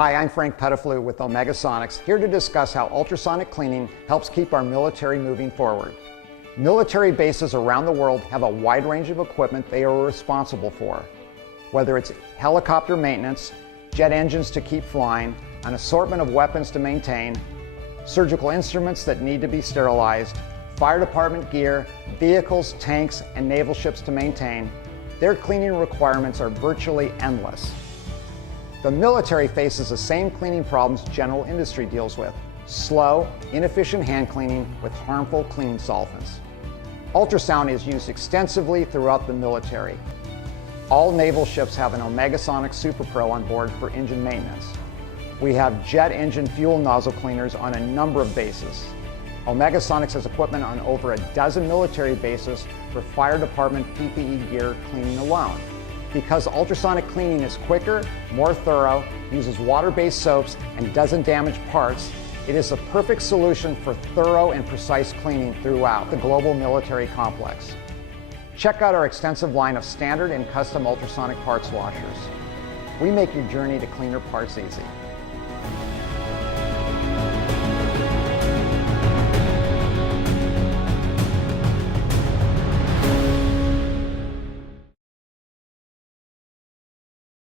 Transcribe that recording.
Hi, I'm Frank Pettiflew with Omega Sonics, here to discuss how ultrasonic cleaning helps keep our military moving forward. Military bases around the world have a wide range of equipment they are responsible for. Whether it's helicopter maintenance, jet engines to keep flying, an assortment of weapons to maintain, surgical instruments that need to be sterilized, fire department gear, vehicles, tanks, and naval ships to maintain, their cleaning requirements are virtually endless. The military faces the same cleaning problems general industry deals with: slow, inefficient hand cleaning with harmful cleaning solvents. Ultrasound is used extensively throughout the military. All naval ships have an Omega Sonic Super Pro on board for engine maintenance. We have jet engine fuel nozzle cleaners on a number of bases. Omega Sonics has equipment on over a dozen military bases for fire department PPE gear cleaning alone. Because ultrasonic cleaning is quicker, more thorough, uses water-based soaps, and doesn't damage parts, it is a perfect solution for thorough and precise cleaning throughout the global military complex. Check out our extensive line of standard and custom ultrasonic parts washers. We make your journey to cleaner parts easy.